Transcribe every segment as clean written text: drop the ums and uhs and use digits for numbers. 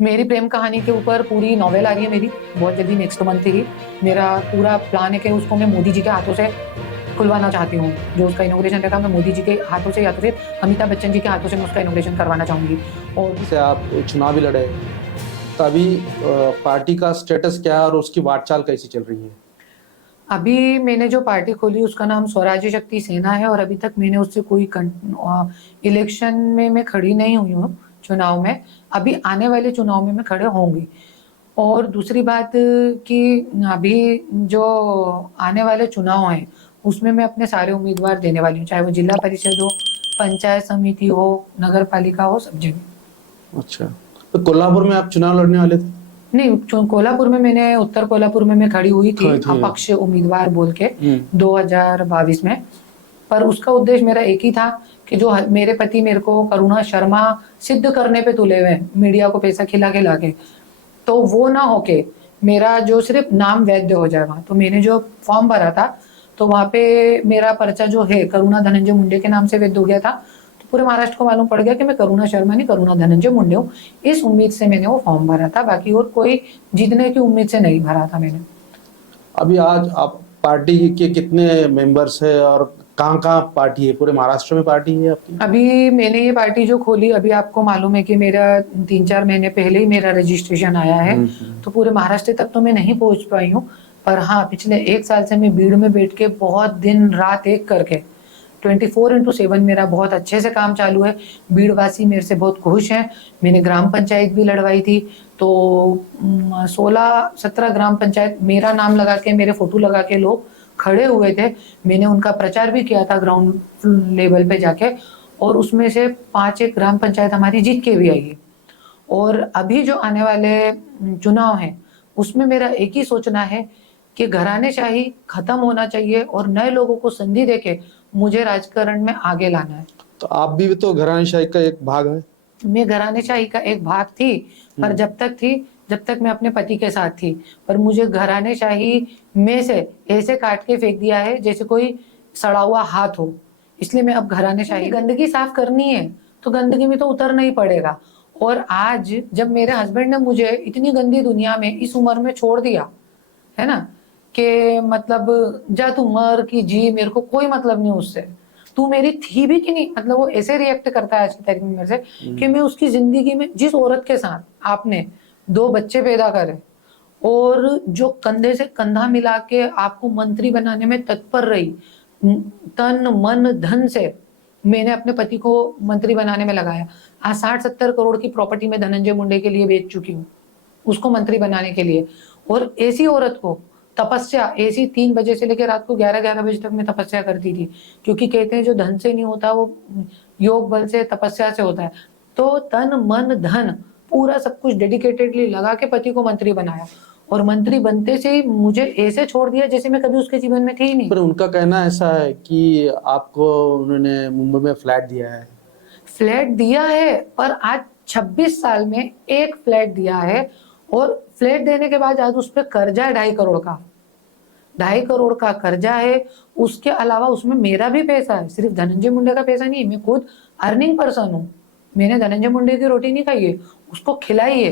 मेरी प्रेम कहानी के ऊपर पूरी नॉवेल आ रही है मेरी, बहुत जल्दी नेक्स्ट मंथ ही। मेरा पूरा प्लान है कि उसको मैं मोदी जी के हाथों से खुलवाना चाहती हूँ। जो उसका इनॉग्रेशन रहेगा मैं मोदी जी के हाथों से या तो फिर अमिताभ बच्चन जी के हाथों से मैं उसका इनॉग्रेशन करवाना चाहूँगी। और से आप चुनाव भी लड़े, तो अभी पार्टी का स्टेटस क्या है और उसकी वाट चाल कैसी चल रही है? अभी मैंने जो पार्टी खोली उसका नाम स्वराज्य शक्ति सेना है और अभी तक मैंने उससे कोई इलेक्शन में मैं खड़ी नहीं हुई हूँ चुनाव में। अभी आने वाले चुनाव में मैं खड़े होंगी। और दूसरी बात कि अभी जो आने वाले चुनाव हैं उसमें मैं अपने सारे उम्मीदवार देने वाली हूँ, चाहे वो जिला परिषद हो, पंचायत समिति हो, नगर पालिका हो, सब जगह। अच्छा, तो कोल्हापुर में आप चुनाव लड़ने वाले थे? नहीं, कोल्हापुर में मैंने उत्तर कोल्हापुर में मैं खड़ी हुई थी अपक्ष उम्मीदवार बोल के 2022 में। पर उसका उद्देश्य मेरा एक ही था कि जो मेरे पति मेरे को करुणा शर्मा सिद्ध करने पे तुले हुए हैं मीडिया को पैसा खिला खिला के, तो वो ना होके मेरा जो सिर्फ नाम वैध हो जाए वहां। तो मैंने जो फॉर्म भरा था तो वहां पे मेरा पर्चा जो है करुणा धनंजय मुंडे के नाम से वैध हो गया था। तो पूरे महाराष्ट्र को मालूम पड़ गया कि मैं करुणा शर्मा नहीं करुणा धनंजय मुंडे हूँ। इस उम्मीद से मैंने वो फॉर्म भरा था, बाकी और कोई जीतने की उम्मीद से नहीं भरा था मैंने। अभी आज आप पार्टी के कितने मेंबर्स है और कहाँ कहाँ पार्टी है? पूरे महाराष्ट्र में पार्टी है आपकी? अभी मैंने ये पार्टी जो खोली, अभी आपको मालूम है कि मेरा 3-4 महीने पहले ही मेरा रजिस्ट्रेशन आया है। तो पूरे महाराष्ट्र तक तो मैं नहीं पहुंच पाई हूँ, पर हाँ पिछले 1 साल से मैं भीड़ में बैठ के बहुत दिन रात एक करके 24x7 मेरा बहुत अच्छे से काम चालू है। भीड़ वासी मेरे से बहुत खुश हैं। मैंने ग्राम पंचायत भी लड़वाई थी, तो 16-17 ग्राम पंचायत मेरा नाम लगा के मेरे फोटो लगा के लोग खड़े हुए थे। मैंने उनका प्रचार भी किया था ग्राउंड लेवल पे जाके, और उसमें से 5 एक ग्राम पंचायत हमारी जीत के भी आई। और अभी जो आने वाले चुनाव हैं उसमें मेरा एक ही सोचना है कि घरानेशाही खत्म होना चाहिए और नए लोगों को संधि देके मुझे राजकारण में आगे लाना है। तो आप भी तो घरानेशाही का एक भाग है। मैं घरानेशाही का एक भाग थी, पर जब तक मैं अपने पति के साथ थी। पर मुझे घरानेशाही में से ऐसे काट के फेंक दिया है जैसे कोई सड़ा हुआ हाथ हो। इसलिए मैं अब घरानेशाही, गंदगी साफ करनी है तो गंदगी में तो उतरना ही पड़ेगा। और आज जब मेरे हस्बैंड ने मुझे इतनी गंदी दुनिया में इस उम्र में छोड़ दिया है ना, कि मतलब जा तू मर की जी, मेरे को कोई मतलब नहीं उससे, तू मेरी थी भी कि नहीं, मतलब वो ऐसे रिएक्ट करता है आज की तारीख में मेरे से कि मैं उसकी जिंदगी में जिस औरत के साथ आपने 2 बच्चे पैदा करे और जो कंधे से कंधा मिला के आपको मंत्री बनाने में तत्पर रही, तन मन धन से मैंने अपने पति को मंत्री बनाने में लगाया। आज 60-70 करोड़ की प्रॉपर्टी में धनंजय मुंडे के लिए बेच चुकी हूँ उसको मंत्री बनाने के लिए। और ऐसी औरत को तपस्या, ऐसी 3 बजे से लेकर रात को 11-11 बजे तक मैं तपस्या करती थी, क्योंकि कहते हैं जो धन से नहीं होता वो योग बल से तपस्या से होता है। तो तन मन धन पूरा सब कुछ डेडिकेटेडली लगा के पति को मंत्री बनाया, और मंत्री बनते से ही मुझे ऐसे छोड़ दिया जैसे मैं कभी उसके जीवन में थी ही नहीं। पर उनका कहना ऐसा है कि आपको उन्होंने मुंबई में फ्लैट दिया है। फ्लैट दिया है, पर आज 26 साल में एक फ्लैट दिया है, और फ्लैट देने के बाद आज उस पर कर्जा है 2.5 करोड़ का। 2.5 करोड़ का कर्जा है। उसके अलावा उसमें मेरा भी पैसा है, सिर्फ धनंजय मुंडे का पैसा नहीं है। मैं खुद अर्निंग पर्सन हूँ। मैंने धनंजय मुंडे की रोटी नहीं खाई है, उसको खिलाई है,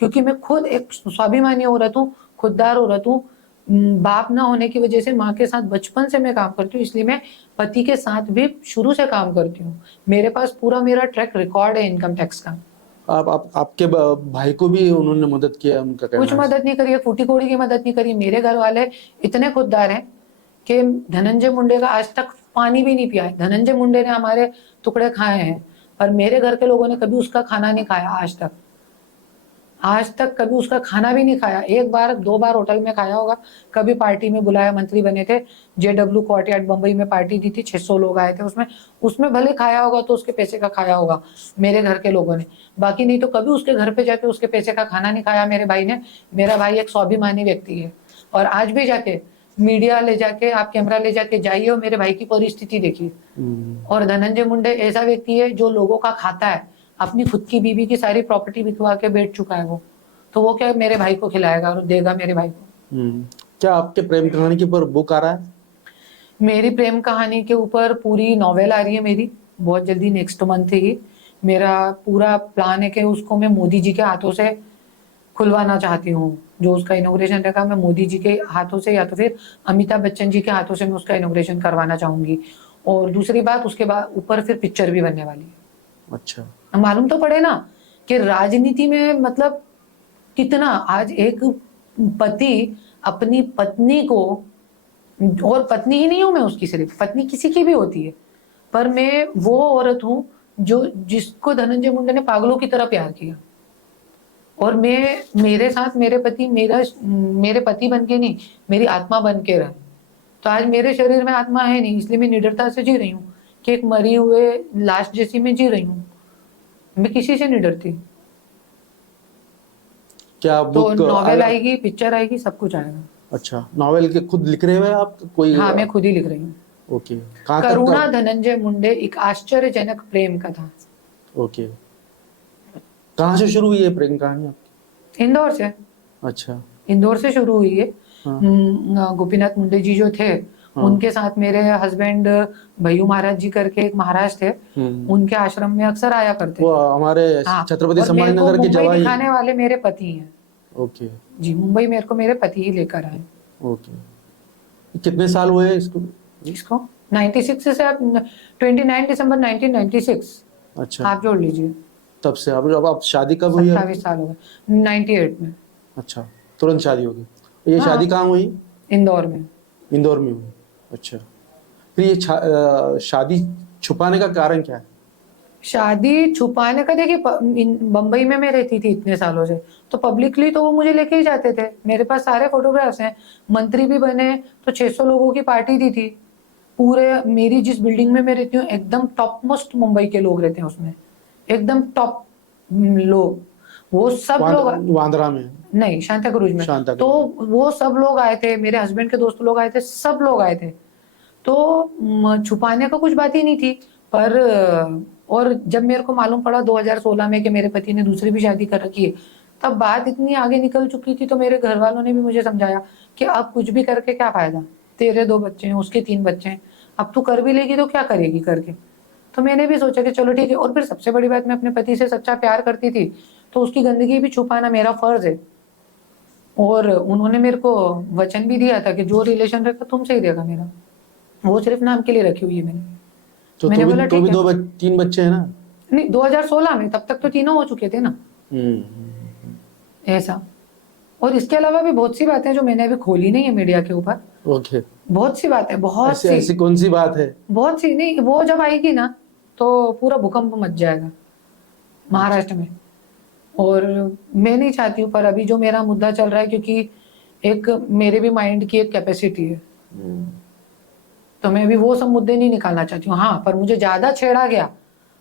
क्योंकि मैं खुद एक स्वाभिमानी औरत हूँ, खुददार औरत हूँ। बाप ना होने की वजह से माँ के साथ बचपन से मैं काम करती हूँ, इसलिए मैं पति के साथ भी शुरू से काम करती हूँ। मेरे पास पूरा मेरा ट्रैक रिकॉर्ड है इनकम टैक्स का। आपके भाई को भी उन्होंने मदद किया, उनका कहना कुछ है। मदद नहीं करी है, फूटी कोड़ी की मदद नहीं करी। मेरे घर वाले इतने खुददार हैं कि धनंजय मुंडे का आज तक पानी भी नहीं पिया है। धनंजय मुंडे ने हमारे टुकड़े खाए हैं, पर मेरे घर के लोगों ने कभी उसका खाना नहीं खाया आज तक कभी उसका खाना भी नहीं खाया। 1 बार 2 बार होटल में खाया होगा, कभी पार्टी में बुलाया, मंत्री बने थे, JW कोर्टयार्ड बम्बई में पार्टी दी थी, 600 लोग आए थे, उसमें भले खाया होगा तो उसके पैसे का खाया होगा मेरे घर के लोगों ने, बाकी नहीं तो कभी उसके घर पे जाके उसके पैसे का खाना नहीं खाया मेरे भाई ने। मेरा भाई एक स्वाभिमानी व्यक्ति है, और आज भी जाके मीडिया ले जाके आप कैमरा ले जाके जाइए और मेरे भाई की परिस्थिति देखिए। और धनंजय मुंडे ऐसा व्यक्ति है जो लोगों का खाता है, अपनी खुद की बीवी की सारी प्रॉपर्टी बिकवा के बैठ चुका है वो, तो वो क्या मेरे भाई को खिलाएगा और देगा मेरे भाई को। क्या आपके प्रेम कहानी के ऊपर बुक आ रहा है? मेरी प्रेम कहानी के ऊपर पूरी नॉवेल आ रही है मेरी, बहुत जल्दी नेक्स्ट मंथ ही। मेरा पूरा प्लान है कि उसको मैं मोदी जी के हाथों से खुलवाना चाहती हूँ। जो उसका इनॉग्रेशन रहेगा मैं मोदी जी के हाथों से या तो फिर अमिताभ बच्चन जी के हाथों से मैं उसका इनॉग्रेशन करवाना चाहूंगी। और दूसरी बात, उसके बाद ऊपर फिर पिक्चर भी बनने वाली है। अच्छा। मालूम तो पड़े ना कि राजनीति में मतलब कितना आज एक पति अपनी पत्नी को, और पत्नी ही नहीं हूं मैं उसकी, सिर्फ पत्नी किसी की भी होती है, पर मैं वो औरत हूं जो जिसको धनंजय मुंडे ने पागलों की तरह प्यार किया। और मैं, मेरे साथ मेरे पति मेरे पति बन के नहीं, मेरी आत्मा बन के रहे। तो आज मेरे शरीर में आत्मा है नहीं, इसलिए मैं निडरता से जी रही हूँ कि एक मरी हुए लाश जैसी मैं जी रही हूँ। मैं किसी से नहीं डरती। क्या तो बुक नॉवेल आएगी, पिक्चर आएगी, सब कुछ आएगा। अच्छा, नॉवेल के खुद लिख रहे हो आप कोई? हाँ, मैं खुद ही लिख रही हूँ। ओके, कहाँ तक करुणा धनंजय मुंडे, एक आश्चर्यजनक प्रेम कथा। ओके, कहाँ से शुरू हुई है प्रेम कहानी आपकी? इंदौर से। अच्छा। इंदौर से शुरू हुई है। हाँ। गोपीनाथ मुंडे जी जो थे, हाँ। उनके साथ मेरे हस्बैंड भैयू महाराज जी करके एक महाराज थे, उनके आश्रम में अक्सर आया करते वो थे। हमारे हाँ, छत्रपति और मेरे को संभाजी नगर के मुंबई जवाई। दिखाने वाले मेरे पति हैं। ओके। जी, मुंबई मेरे को मेरे पति ही लेकर आए। ओके, कितने साल हुए इसको? इसको 96 से आप 29 दिसंबर 1996 अच्छा, आप जोड़ लीजिए। तब से अब आप शादी कब हुई? 27 साल हो गए, 98 में। अच्छा, तुरंत शादी हो गई। ये हाँ, शादी कहाँ हुई? इंदौर में। इंदौर में हुई। अच्छा, फिर ये शादी छुपाने का कारण क्या है? शादी छुपाने का, देखिए बम्बई में मैं रहती थी इतने सालों से, तो पब्लिकली तो वो मुझे लेके ही जाते थे। मेरे पास सारे फोटोग्राफ्स हैं। मंत्री भी बने तो 600 लोगों की पार्टी दी थी। पूरे मेरी जिस बिल्डिंग में मैं रहती हूँ, एकदम टॉप मोस्ट मुंबई के लोग रहते हैं उसमें, एकदम टॉप लोग। वो सब लोग वांद्रा में नहीं, शांताक्रूज में। तो वो सब लोग आए थे, मेरे हस्बैंड के दोस्त लोग आए थे, सब लोग आए थे। तो छुपाने का कुछ बात ही नहीं थी। पर और जब मेरे को मालूम पड़ा 2016 में कि मेरे पति ने दूसरी भी शादी कर रखी है, तब बात इतनी आगे निकल चुकी थी। तो मेरे घर वालों ने भी मुझे समझाया कि अब कुछ भी करके क्या फायदा, तेरे 2 बच्चे हैं, उसके 3 बच्चे हैं, अब तू कर भी लेगी तो क्या करेगी करके। तो मैंने भी सोचा कि चलो ठीक है। और फिर सबसे बड़ी बात, मैं अपने पति से सच्चा प्यार करती थी, तो उसकी गंदगी भी छुपाना मेरा फर्ज है। और उन्होंने मेरे को वचन भी दिया था कि जो रिलेशन रहेगा तुमसे ही रहेगा मेरा, वो सिर्फ नाम के लिए रखी हुई है मैंने। तो मैंने बोला तो भी ठीक है। 3 बच्चे हैं ना? नहीं, 2016 में, तब तक तो तीनों हो चुके थे ना। ऐसा। और इसके अलावा भी बहुत सी बातें जो मैंने अभी खोली नहीं है मीडिया के ऊपर। ओके, बहुत सी बातें, बहुत सी। ऐसी कौन सी बात है? बहुत सी नहीं, वो जब आएगी ना तो पूरा भूकंप मच जाएगा महाराष्ट्र में। और मैं नहीं चाहती हूँ, पर अभी जो मेरा मुद्दा चल रहा है, क्योंकि एक मेरे भी माइंड की एक कैपेसिटी है, तो मैं भी वो सब मुद्दे नहीं निकालना चाहती हूँ। हाँ, पर मुझे ज्यादा छेड़ा गया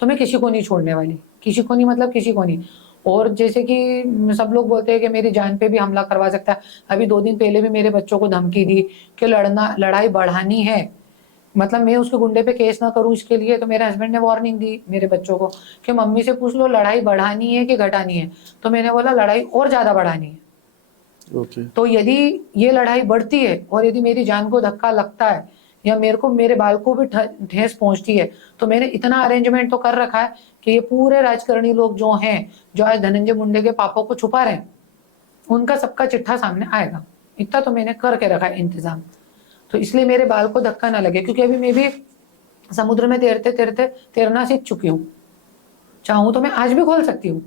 तो मैं किसी को नहीं छोड़ने वाली, किसी को नहीं, मतलब किसी को नहीं। और जैसे कि सब लोग बोलते हैं कि मेरी जान पे भी हमला करवा सकता है। अभी 2 दिन पहले भी मेरे बच्चों को धमकी दी कि लड़ाई बढ़ानी है, मतलब मैं उसके गुंडे पे केस ना करूं इसके लिए। तो मेरे हस्बैंड ने वार्निंग दी मेरे बच्चों को कि मम्मी से पूछ लो लड़ाई बढ़ानी है कि घटानी है। तो मैंने बोला लड़ाई और ज्यादा बढ़ानी है। ओके। तो यदि ये लड़ाई बढ़ती है और यदि मेरी जान को धक्का लगता है या मेरे को, मेरे बाल को भी ठेस पहुंचती है, तो मैंने इतना अरेंजमेंट तो कर रखा है कि ये पूरे राजकारणी लोग जो हैं, जो आज धनंजय मुंडे के पापों को छुपा रहे हैं, उनका सबका चिट्ठा सामने आएगा। इतना तो मैंने करके रखा है इंतजाम। तो इसलिए मेरे बाल को धक्का ना लगे, क्योंकि अभी मैं भी समुद्र में तैरते तैरते तैरना सीख चुकी हूँ। चाहूं तो मैं आज भी खोल सकती हूँ,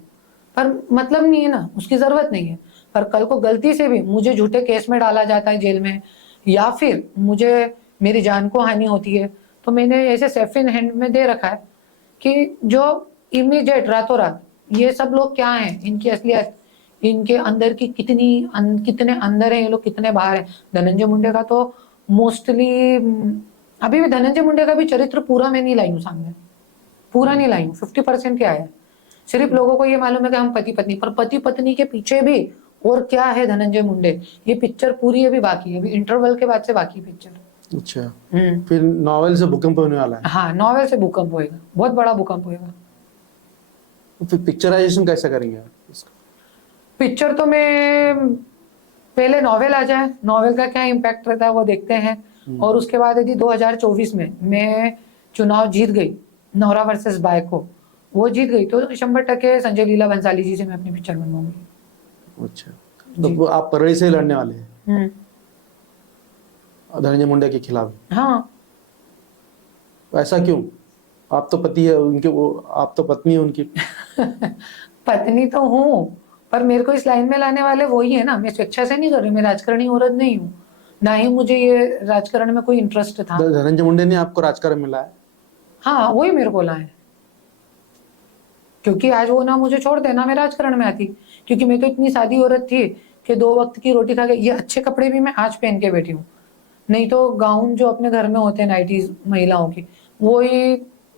पर मतलब नहीं है ना, उसकी जरूरत नहीं है। पर कल को गलती से भी मुझे झूठे केस में डाला जाता है जेल में, या फिर मुझे मेरी जान को हानि होती है, तो मैंने ऐसे सेफ इन हैंड में दे रखा है कि जो इमीडिएट रातों रात, ये सब लोग क्या हैं, इनकी असलियत, इनके अंदर की कितने अंदर है ये लोग, कितने बाहर है। धनंजय मुंडे का तो मोस्टली, अभी भी धनंजय मुंडे का भी चरित्र पूरा मैं नहीं लाई हूँ सामने, पूरा नहीं लाई हूँ, 50% क्या है। सिर्फ लोगों को ये मालूम है कि हम पति पत्नी, पर पति पत्नी के पीछे भी और क्या है धनंजय मुंडे, ये पिक्चर पूरी अभी बाकी है, अभी इंटरवल के बाद से बाकी पिक्चर। अच्छा, फिर नॉवेल से भूकंप होने वाला है? हाँ, नॉवेल से भूकंप होएगा, बहुत बड़ा भूकंप होएगा। फिर पिक्चराइजेशन कैसे करेंगे आप इसका? पिक्चर तो मैं पहले नॉवेल आ जाए, नॉवेल का क्या इम्पैक्ट रहता है वो देखते हैं। और उसके बाद यदि 2024 में मैं चुनाव जीत गई, नौरा वर्सेस बायको, वो जीत गई तो 100% संजय लीला भंसाली जी से मैं अपनी पिक्चर बनवाऊंगी। अच्छा, तो आप परवरी से लड़ने वाले हैं हम्म। धनंजय मुंडे के खिलाफ? हाँ। ऐसा क्यों? आप तो पति है उनके, वो आप तो पत्नी है उनकी। पत्नी तो हूँ, पर मेरे को इस लाइन में लाने वाले वही है ना। मैं स्वेच्छा से नहीं कर रही, मैं राजकारणी औरत नहीं हूँ, ना ही मुझे ये राजकारण में कोई इंटरेस्ट था। धनंजय मुंडे ने आपको राजकारण में लाया? हाँ, वही मेरे को लाए, क्योंकि आज वो ना मुझे छोड़ देना, मैं राजकारण में आती। क्योंकि मैं तो इतनी सादी औरत थी कि 2 वक्त की रोटी खा के, ये अच्छे कपड़े भी मैं आज पहन के बैठी हूँ, नहीं तो गाउन जो अपने घर में होते हैं नाइटीज महिलाओं की, वो ही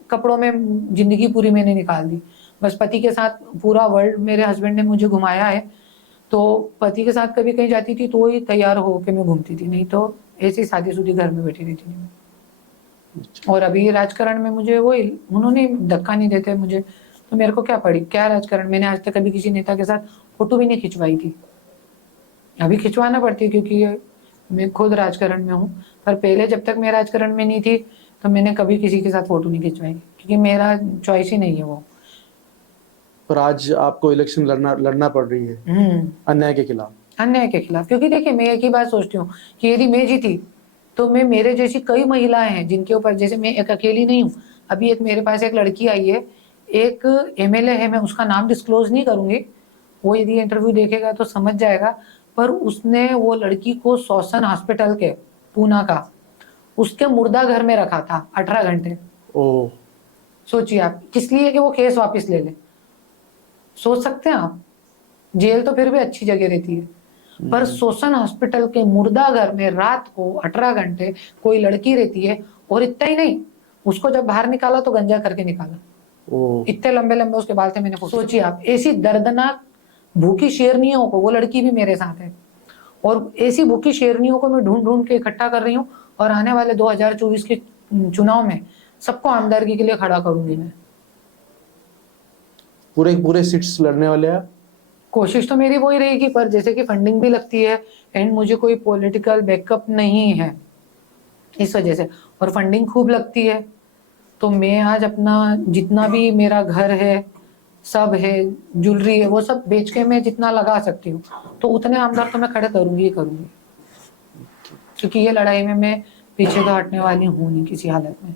कपड़ों में जिंदगी पूरी मैंने निकाल दी। बस पति के साथ पूरा वर्ल्ड मेरे हस्बैंड ने मुझे घुमाया है, तो पति के साथ कभी कहीं जाती थी तो वही तैयार हो के मैं घूमती थी, नहीं तो ऐसी शादीशुदी घर में बैठी रहती थी। और अभी राजकारण में मुझे वही, उन्होंने धक्का नहीं देते मुझे, तो मेरे को क्या पड़ी, क्या राजकारण। मैंने आज तक कभी किसी नेता के साथ फोटो भी नहीं खिंचवाई थी, अभी खिंचवाना पड़ती है क्योंकि मैं खुद राजकारण में हूँ। पर पहले जब तक मैं राजकारण में नहीं थी तो मैंने कभी किसी के साथ फोटो नहीं खिंचवाई, क्योंकि मेरा चॉइस ही नहीं है वो। पर आज आपको इलेक्शन लड़ना पड़ रही है अन्याय के खिलाफ। अन्याय के खिलाफ, क्योंकि देखिए मैं एक ही बात सोचती हूँ कि यदि मैं जीती तो मैं, मेरे जैसी कई महिलाएं हैं जिनके ऊपर, जैसे मैं एक अकेली नहीं हूँ। अभी एक मेरे पास एक लड़की आई है, एक एमएलए है, मैं उसका नाम डिस्क्लोज नहीं करूंगी, वो यदि इंटरव्यू देखेगा तो समझ जाएगा। पर उसने वो लड़की को शोषण हॉस्पिटल के पूना का, उसके मुर्दा घर में रखा था 18 घंटे। ओह, सोचिए आप, किस लिए कि वो केस वापस ले ले। सोच सकते हैं आप, जेल तो फिर भी अच्छी जगह रहती है, पर शोषण हॉस्पिटल के मुर्दा घर में रात को 18 घंटे कोई लड़की रहती है। और इतना ही नहीं, उसको जब बाहर निकाला तो गंजा करके निकाला। ओह, इतने लंबे लंबे उसके बाल थे। मैंने सोचिए आप, ऐसी दर्दनाक भूखी शेरनियों को, वो लड़की भी मेरे साथ है, और ऐसी भूखी शेरनियों को मैं ढूंढ ढूंढ के इकट्ठा कर रही हूँ, और आने वाले 2024 के चुनाव में सबको आमदारगी के लिए खड़ा करूंगी मैं। पूरे सीट्स लड़ने वाले हैं? कोशिश तो मेरी वही रहेगी, पर जैसे कि फंडिंग भी लगती है एंड मुझे कोई पॉलिटिकल बैकअप नहीं है इस वजह से, और फंडिंग खूब लगती है। तो मैं आज अपना जितना भी मेरा घर है, सब है, ज्वेलरी है, वो सब बेच के मैं जितना लगा सकती हूँ, तो उतने आमदार तो मैं खड़े करूंगी ही करूंगी, क्योंकि ये लड़ाई में मैं पीछे तो हटने वाली हूँ नहीं किसी हालत में।